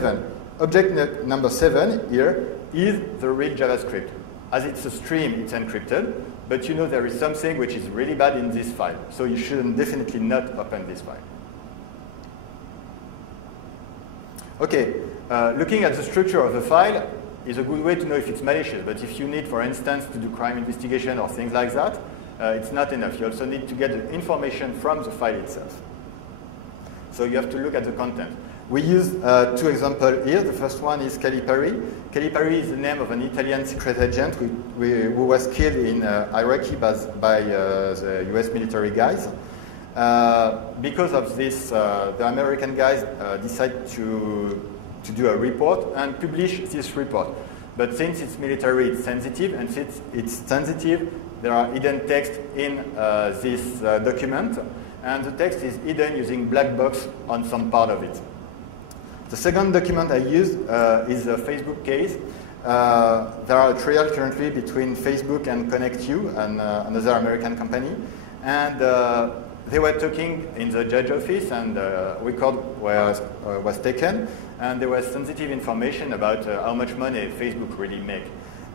7. Object number 7 here is the real JavaScript. As it's a stream, it's encrypted, but you know there is something which is really bad in this file, so you should definitely not open this file. Okay, looking at the structure of the file is a good way to know if it's malicious, but if you need, for instance, to do crime investigation or things like that, it's not enough. You also need to get the information from the file itself. So you have to look at the content. We use two examples here. The first one is Calipari. Calipari is the name of an Italian secret agent who was killed in Iraq by the US military guys. Because of this, the American guys decide to do a report and publish this report. But since it's military, it's sensitive, and since it's sensitive, there are hidden text in this document, and the text is hidden using black box on some part of it. The second document I used is a Facebook case. There are a trial currently between Facebook and ConnectU, another American company, and they were talking in the judge office, and record was taken, and there was sensitive information about how much money Facebook really make,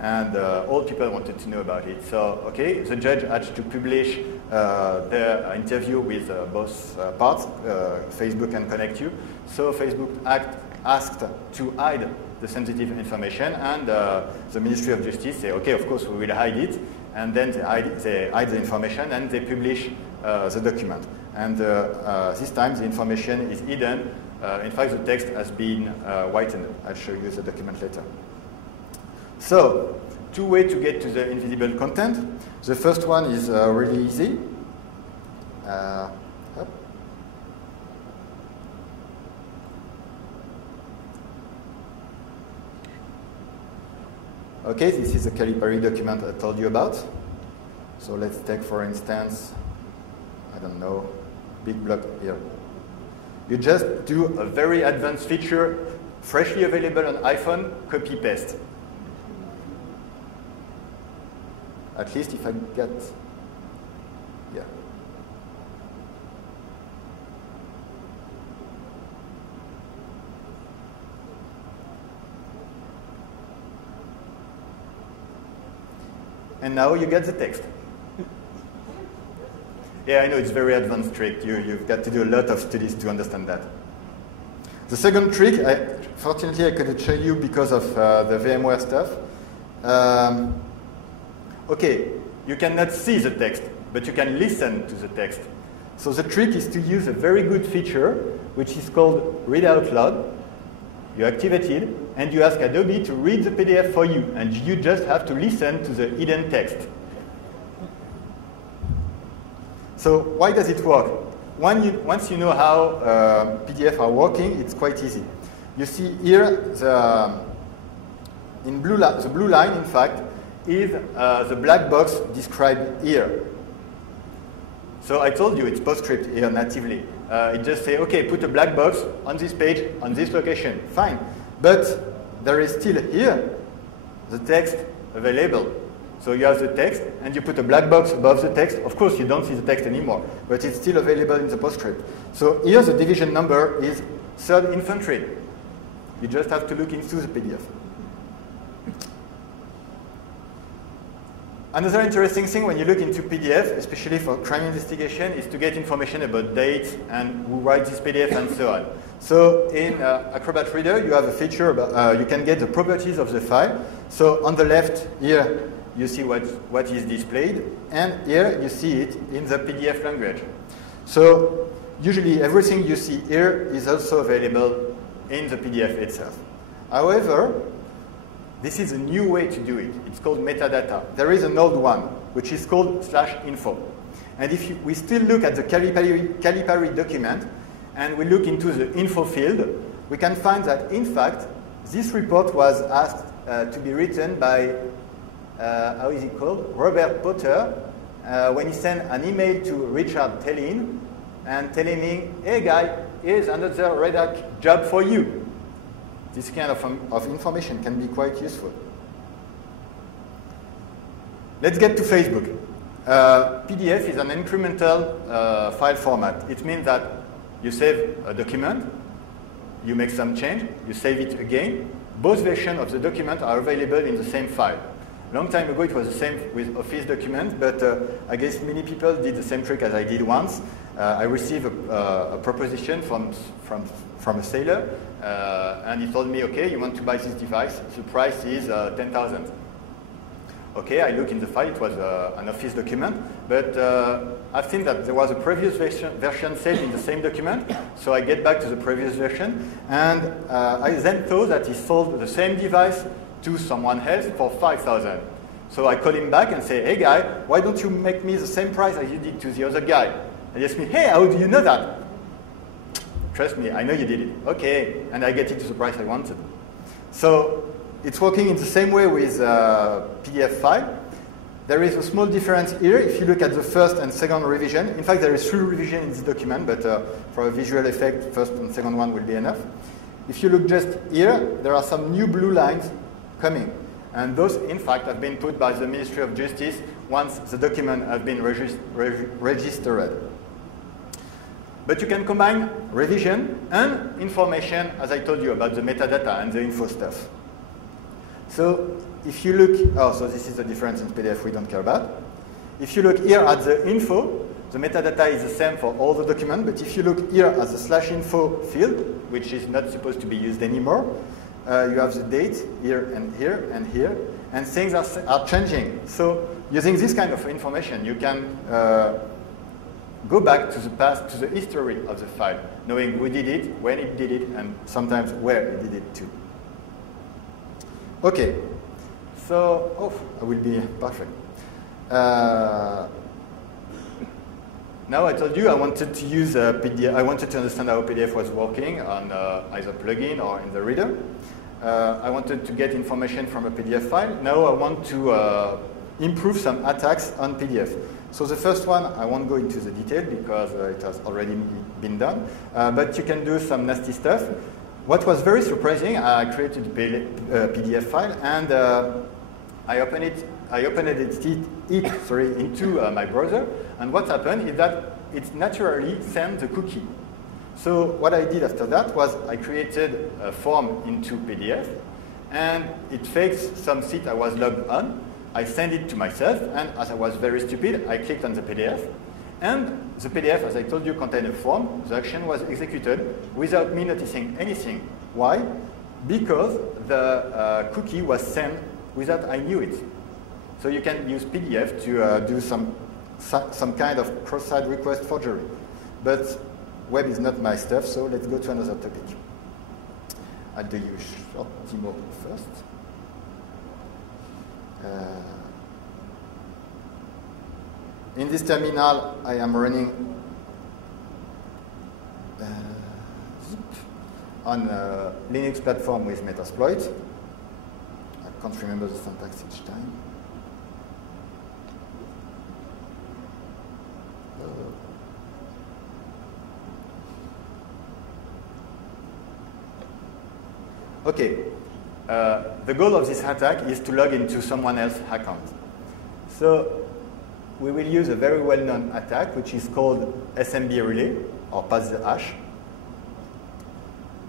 and all people wanted to know about it. So, okay, the judge had to publish their interview with both parts, Facebook and ConnectU. So Facebook asked to hide the sensitive information, and the Ministry of Justice said, okay, of course we will hide it, and then they hide the information and they publish the document. And this time the information is hidden. In fact, the text has been whitened. I'll show you the document later. So, two ways to get to the invisible content. The first one is really easy. Okay, this is the Calipari document I told you about. So let's take, for instance, I don't know, big block here. You just do a very advanced feature, freshly available on iPhone, copy-paste. At least if I get, yeah. And now you get the text. Yeah, I know it's a very advanced trick. You've got to do a lot of studies to understand that. The second trick, fortunately I couldn't show you because of the VMware stuff. Okay, you cannot see the text, but you can listen to the text. So the trick is to use a very good feature, which is called Read Out Loud. You activate it, and you ask Adobe to read the PDF for you, and you just have to listen to the hidden text. So why does it work? Once you know how PDF are working, it's quite easy. You see here, the blue line, in fact, is the black box described here. So I told you it's PostScript here natively. It just say, okay, put a black box on this page, on this location. Fine. But there is still here the text available. So you have the text, and you put a black box above the text. Of course, you don't see the text anymore, but it's still available in the PostScript. So here the division number is 3rd infantry. You just have to look into the PDF. Another interesting thing when you look into PDF, especially for crime investigation, is to get information about dates and who writes this PDF and so on. So in Acrobat Reader, you have a feature about, you can get the properties of the file. So on the left here, you see what is displayed, and here you see it in the PDF language. So usually everything you see here is also available in the PDF itself. However, this is a new way to do it. It's called metadata. There is an old one, which is called /info. And if we still look at the Calipari document, and we look into the info field, we can find that, in fact, this report was asked to be written by, how is it called? Robert Potter, when he sent an email to Richard Tellin, and telling him, hey guy, here's another Red Hat job for you. This kind of information can be quite useful. Let's get to Facebook. PDF is an incremental file format. It means that you save a document, you make some change, you save it again. Both versions of the document are available in the same file. A long time ago, it was the same with Office documents, but I guess many people did the same trick as I did once. I received a proposition from a seller, and he told me, okay, you want to buy this device, the price is 10,000. Okay, I look in the file, it was an Office document, but I've seen that there was a previous version saved in the same document, so I get back to the previous version, and I then thought that he sold the same device to someone else for 5,000. So I call him back and say, hey guy, why don't you make me the same price as you did to the other guy? And he asks me, hey, how do you know that? Trust me, I know you did it. Okay, and I get it to the price I wanted. So it's working in the same way with PDF file. There is a small difference here if you look at the first and second revision. In fact, there is 3 revisions in this document, but for a visual effect, first and second one will be enough. If you look just here, there are some new blue lines coming. And those, in fact, have been put by the Ministry of Justice once the document has been registered. But you can combine revision and information, as I told you, about the metadata and the info stuff. So if you look, so this is the difference in PDF we don't care about. If you look here at the info, the metadata is the same for all the documents, but if you look here at the /info field, which is not supposed to be used anymore, you have the date here and here and here, and things are changing. So using this kind of information, you can go back to the past, to the history of the file, knowing who did it, when it did it, and sometimes where it did it too. Okay, so, I will be perfect. Now I told you I wanted to use PDF. I wanted to understand how PDF was working on either plugin or in the reader. I wanted to get information from a PDF file. Now I want to improve some attacks on PDF. So the first one, I won't go into the detail because it has already been done. But you can do some nasty stuff. What was very surprising, I created a PDF file and I opened it into my browser. And what happened is that it naturally sent the cookie. So what I did after that was I created a form into PDF, and it fakes some site I was logged on. I sent it to myself, and as I was very stupid, I clicked on the PDF. And the PDF, as I told you, contained a form. The action was executed without me noticing anything. Why? Because the cookie was sent without I knew it. So you can use PDF to do some kind of cross-site request forgery. But web is not my stuff, so let's go to another topic. I'll do you a short demo first. In this terminal, I am running zip on a Linux platform with Metasploit. I can't remember the syntax each time. Okay, the goal of this attack is to log into someone else's account. So we will use a very well-known attack, which is called SMB relay, or pass the hash.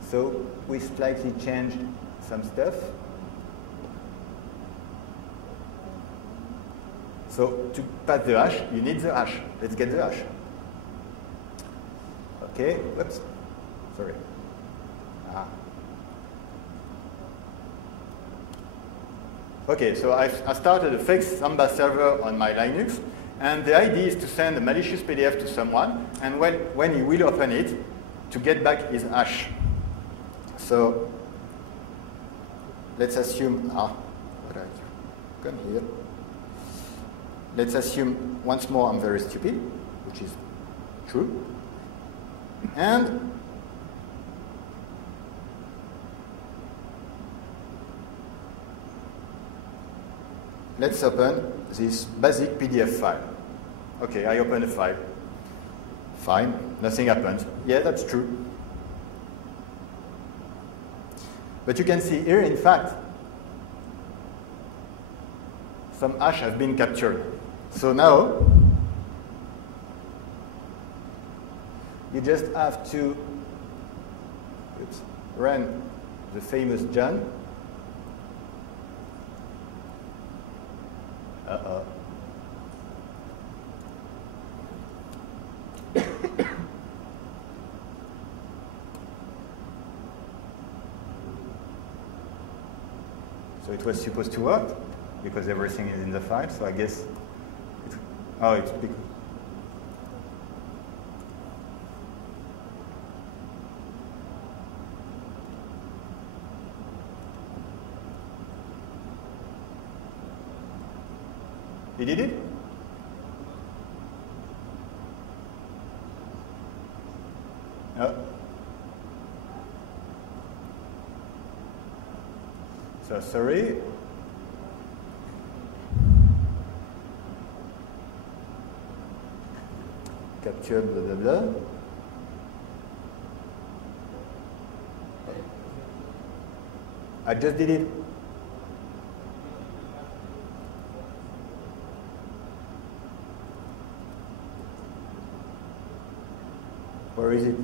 So we slightly changed some stuff. So to pass the hash, you need the hash. Let's get the hash. Okay, whoops, sorry. Okay, so I started a fake Samba server on my Linux, and the idea is to send a malicious PDF to someone, and when he will open it, to get back his hash. So let's assume, come here. Let's assume once more I'm very stupid, which is true, and let's open this basic PDF file. Okay, I open a file. Fine, nothing happened. Yeah, that's true. But you can see here, in fact, some hash have been captured. So now, you just have to, oops, run the famous John. Uh-oh. So it was supposed to work because everything is in the file. So I guess, it's big. You did it? Oh. So sorry. Capture blah blah blah. I just did it. Where is it?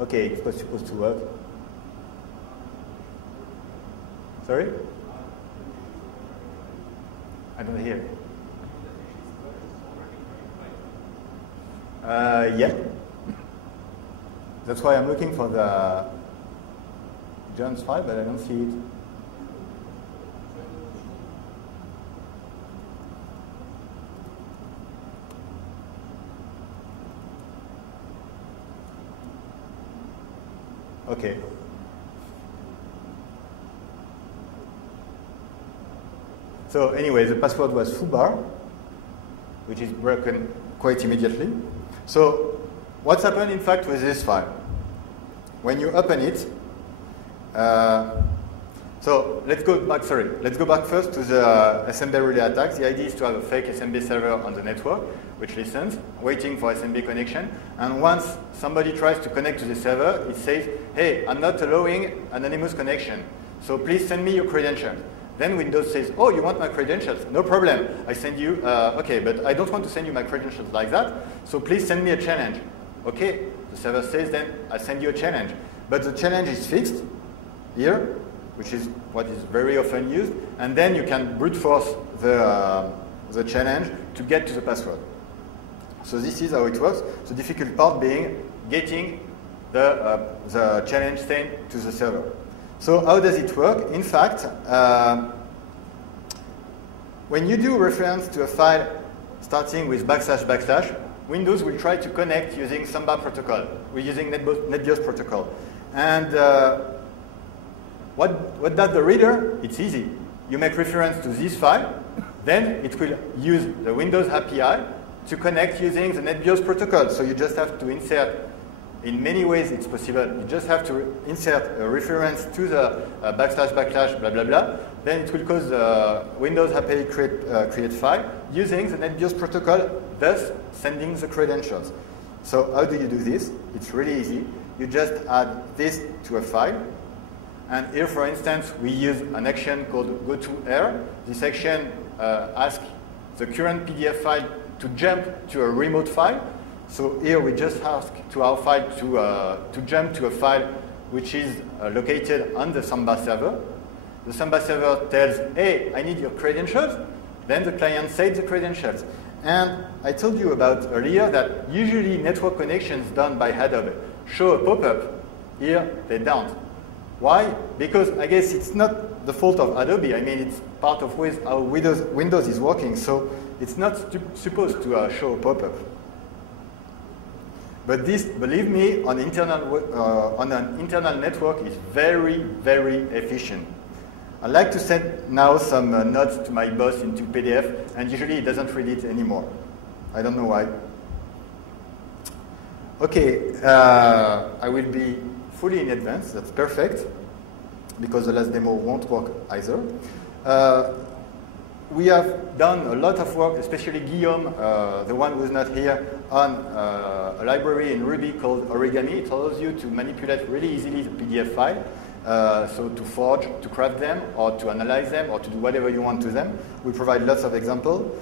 Okay, it's not supposed to work. Sorry? I don't hear. Yeah. That's why I'm looking for the John's file, but I don't see it. Okay. So anyway, the password was foobar, which is broken quite immediately. So what's happened, in fact, with this file? When you open it, so let's go back first to the SMB relay attacks. The idea is to have a fake SMB server on the network, which listens, waiting for SMB connection. And once somebody tries to connect to the server, it says, hey, I'm not allowing anonymous connection, so please send me your credentials. Then Windows says, oh, you want my credentials? No problem. I send you, okay, but I don't want to send you my credentials like that, so please send me a challenge. Okay, the server says then, I'll send you a challenge. But the challenge is fixed here, which is what is very often used, and then you can brute force the challenge to get to the password. So this is how it works. The difficult part being getting the challenge sent to the server. So how does it work? In fact, when you do reference to a file starting with //, Windows will try to connect using Samba protocol. We're using NetBIOS protocol. And what does the reader? It's easy. You make reference to this file, then it will use the Windows API to connect using the NetBIOS protocol. So you just have to insert, in many ways it's possible, you just have to insert a reference to the // blah blah blah. Then it will cause the Windows API create file using the NetBIOS protocol, thus sending the credentials. So how do you do this? It's really easy. You just add this to a file. And here, for instance, we use an action called goToErr. This action asks the current PDF file to jump to a remote file. So here we just ask to our file to jump to a file which is located on the Samba server. The Samba server tells, hey, I need your credentials. Then the client sets the credentials. And I told you about earlier that usually network connections done by Adobe show a pop-up. Here, they don't. Why? Because I guess it's not the fault of Adobe. I mean, it's part of how Windows is working. So it's not supposed to show a pop-up. But this, believe me, on an internal network is very, very efficient. I'd like to send now some notes to my boss into PDF, and usually he doesn't read it anymore. I don't know why. Okay, I will be fully in advance. That's perfect, because the last demo won't work either. We have done a lot of work, especially Guillaume, the one who's not here, on a library in Ruby called Origami. It allows you to manipulate really easily the PDF file. So to forge, to craft them, or to analyze them, or to do whatever you want to them. We provide lots of examples.